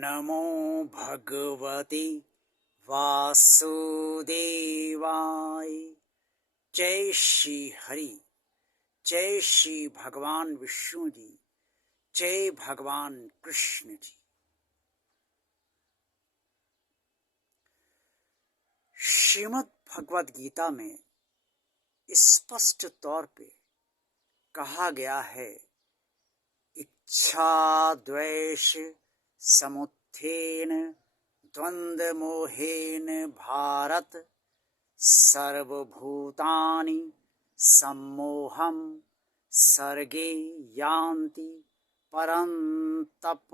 नमो भगवते वासुदेवाय। जय श्री हरि, जय श्री भगवान विष्णु जी, जय भगवान कृष्ण जी। श्रीमद् भगवद गीता में स्पष्ट तौर पे कहा गया है, इच्छा द्वेष समुत्थेन द्वंद्व मोहेन भारत सर्वभूतानि सम्मोहं सर्गे यान्ति परन्तप।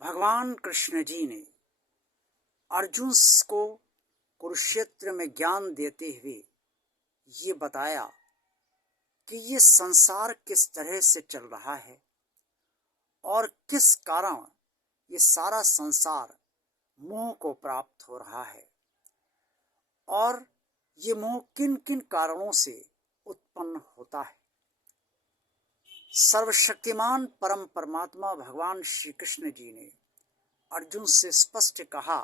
भगवान कृष्ण जी ने अर्जुन को कुरुक्षेत्र में ज्ञान देते हुए ये बताया कि ये संसार किस तरह से चल रहा है और किस कारण ये सारा संसार मोह को प्राप्त हो रहा है और ये मोह किन किन कारणों से उत्पन्न होता है। सर्वशक्तिमान परम परमात्मा भगवान श्री कृष्ण जी ने अर्जुन से स्पष्ट कहा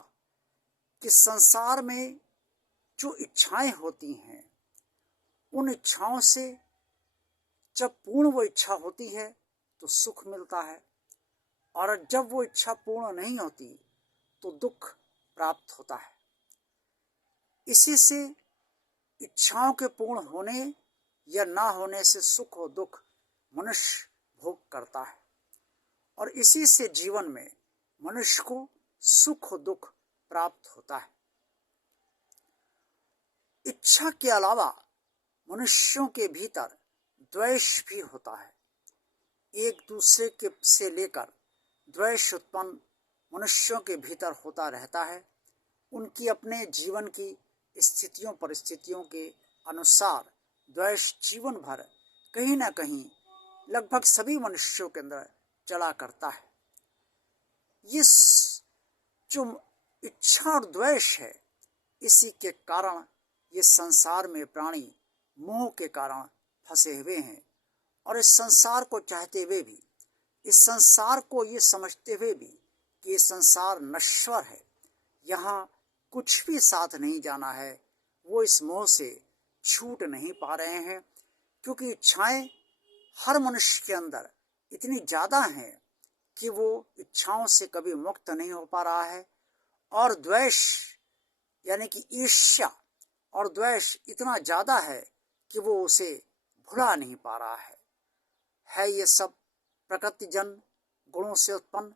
कि संसार में जो इच्छाएं होती हैं, उन इच्छाओं से जब पूर्ण वो इच्छा होती है तो सुख मिलता है, और जब वो इच्छा पूर्ण नहीं होती तो दुख प्राप्त होता है। इसी से इच्छाओं के पूर्ण होने या ना होने से सुख और दुख मनुष्य भोग करता है, और इसी से जीवन में मनुष्य को सुख और दुख प्राप्त होता है। इच्छा के अलावा मनुष्यों के भीतर द्वेष भी होता है। एक दूसरे के से लेकर द्वेष उत्पन्न मनुष्यों के भीतर होता रहता है। उनकी अपने जीवन की स्थितियों परिस्थितियों के अनुसार द्वेष जीवन भर कहीं ना कहीं लगभग सभी मनुष्यों के अंदर चला करता है। ये जो इच्छा और द्वेष है, इसी के कारण ये संसार में प्राणी मोह के कारण फंसे हुए हैं, और इस संसार को चाहते हुए भी, इस संसार को ये समझते हुए भी कि ये संसार नश्वर है, यहाँ कुछ भी साथ नहीं जाना है, वो इस मोह से छूट नहीं पा रहे हैं। क्योंकि इच्छाएं हर मनुष्य के अंदर इतनी ज़्यादा हैं कि वो इच्छाओं से कभी मुक्त नहीं हो पा रहा है, और द्वेष यानी कि ईर्ष्या और द्वेष इतना ज़्यादा है कि वो उसे भुला नहीं पा रहा है। ये सब प्रकृतिजन गुणों से उत्पन्न।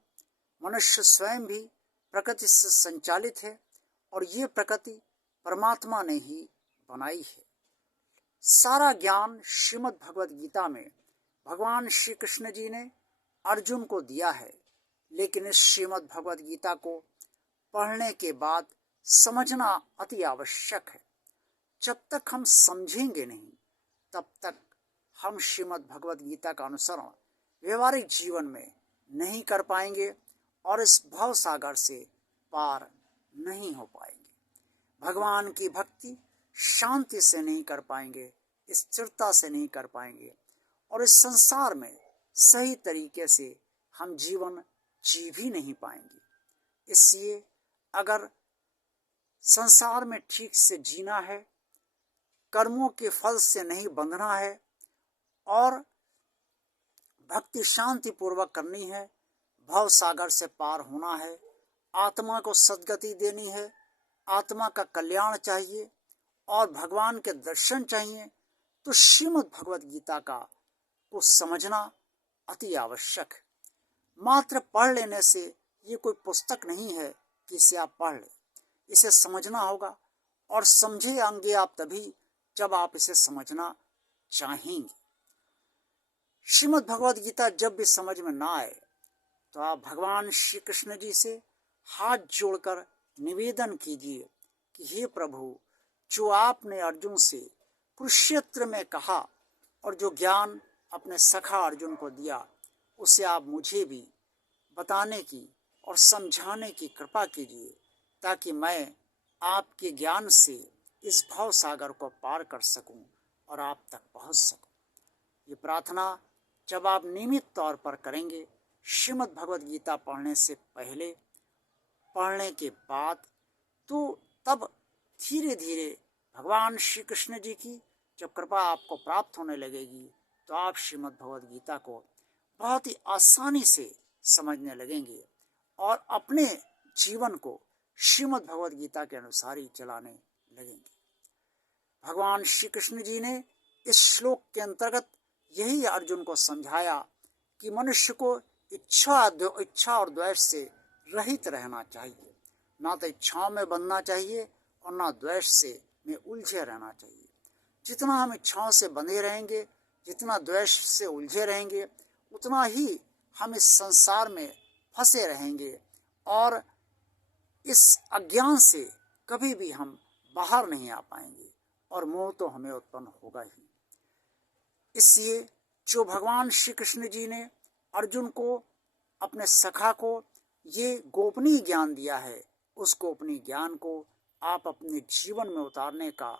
मनुष्य स्वयं भी प्रकृति से संचालित है, और ये प्रकृति परमात्मा ने ही बनाई है। सारा ज्ञान श्रीमद् भगवद गीता में भगवान श्री कृष्ण जी ने अर्जुन को दिया है, लेकिन इस श्रीमद् भगवद गीता को पढ़ने के बाद समझना अति आवश्यक है। जब तक हम समझेंगे नहीं, तब तक हम श्रीमद् भगवद गीता का अनुसरण व्यवहारिक जीवन में नहीं कर पाएंगे और इस भव सागर से पार नहीं हो पाएंगे। भगवान की भक्ति शांति से नहीं कर पाएंगे, स्थिरता से नहीं कर पाएंगे, और इस संसार में सही तरीके से हम जीवन जी भी नहीं पाएंगे। इसलिए अगर संसार में ठीक से जीना है, कर्मों के फल से नहीं बंधना है, और भक्ति शांति पूर्वक करनी है, भव सागर से पार होना है, आत्मा को सद्गति देनी है, आत्मा का कल्याण चाहिए और भगवान के दर्शन चाहिए, तो श्रीमद् भगवद गीता का को समझना अति आवश्यक है। मात्र पढ़ लेने से ये कोई पुस्तक नहीं है कि इसे आप पढ़ लें। इसे समझना होगा, और समझे आएंगे आप तभी जब आप इसे समझना चाहेंगे। श्रीमद् भगवद गीता जब भी समझ में ना आए तो आप भगवान श्री कृष्ण जी से हाथ जोड़कर निवेदन कीजिए कि हे प्रभु, जो आपने अर्जुन से कुरुक्षेत्र में कहा और जो ज्ञान अपने सखा अर्जुन को दिया, उसे आप मुझे भी बताने की और समझाने की कृपा कीजिए, ताकि मैं आपके ज्ञान से इस भव सागर को पार कर सकूं और आप तक पहुंच सकूं। ये प्रार्थना जब आप नियमित तौर पर करेंगे, श्रीमद् भगवद गीता पढ़ने से पहले, पढ़ने के बाद, तो तब धीरे धीरे भगवान श्री कृष्ण जी की जब कृपा आपको प्राप्त होने लगेगी तो आप श्रीमद् भगवद गीता को बहुत ही आसानी से समझने लगेंगे और अपने जीवन को श्रीमद् भगवद गीता के अनुसार ही चलाने लगेंगे। भगवान श्री कृष्ण जी ने इस श्लोक के अंतर्गत यही अर्जुन को समझाया कि मनुष्य को इच्छा और द्वेष से रहित रहना चाहिए, ना तो इच्छाओं में बंधना चाहिए और ना द्वेष से में उलझे रहना चाहिए। जितना हम इच्छाओं से बंधे रहेंगे, जितना द्वेष से उलझे रहेंगे, उतना ही हम इस संसार में फंसे रहेंगे और इस अज्ञान से कभी भी हम बाहर नहीं आ पाएंगे और मोह तो हमें उत्पन्न होगा ही। इसलिए जो भगवान श्री कृष्ण जी ने अर्जुन को, अपने सखा को ये गोपनीय ज्ञान दिया है, उस गोपनीय ज्ञान को आप अपने जीवन में उतारने का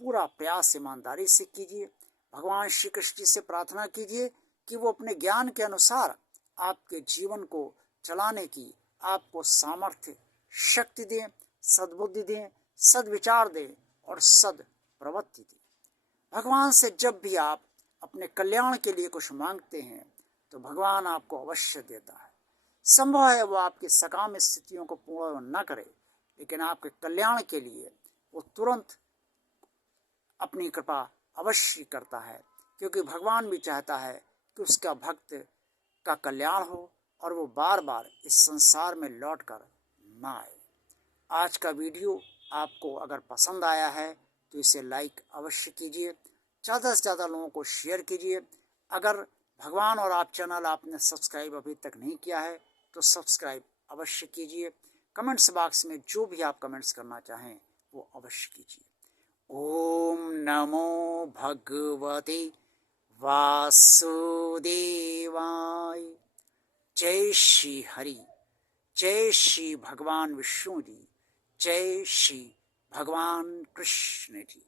पूरा प्रयास ईमानदारी से कीजिए। भगवान श्री कृष्ण जी से प्रार्थना कीजिए कि वो अपने ज्ञान के अनुसार आपके जीवन को चलाने की आपको सामर्थ्य, शक्ति दें, सद्बुद्धि दें, सद्विचार दें और सद प्रवृत्ति दें। भगवान से जब भी आप अपने कल्याण के लिए कुछ मांगते हैं तो भगवान आपको अवश्य देता है। संभव है वो आपकी सकाम स्थितियों को पूर्ण न करे, लेकिन आपके कल्याण के लिए वो तुरंत अपनी कृपा अवश्य करता है, क्योंकि भगवान भी चाहता है कि उसका भक्त का कल्याण हो और वो बार बार इस संसार में लौट कर ना आए। आज का वीडियो आपको अगर पसंद आया है तो इसे लाइक अवश्य कीजिए, ज़्यादा से ज़्यादा लोगों को शेयर कीजिए। अगर भगवान और आप चैनल आपने सब्सक्राइब अभी तक नहीं किया है तो सब्सक्राइब अवश्य कीजिए। कमेंट्स बॉक्स में जो भी आप कमेंट्स करना चाहें वो अवश्य कीजिए। ओम नमो भगवते वासुदेवाय। जय श्री हरि, जय श्री भगवान विष्णु जी, जय श्री भगवान कृष्ण जी।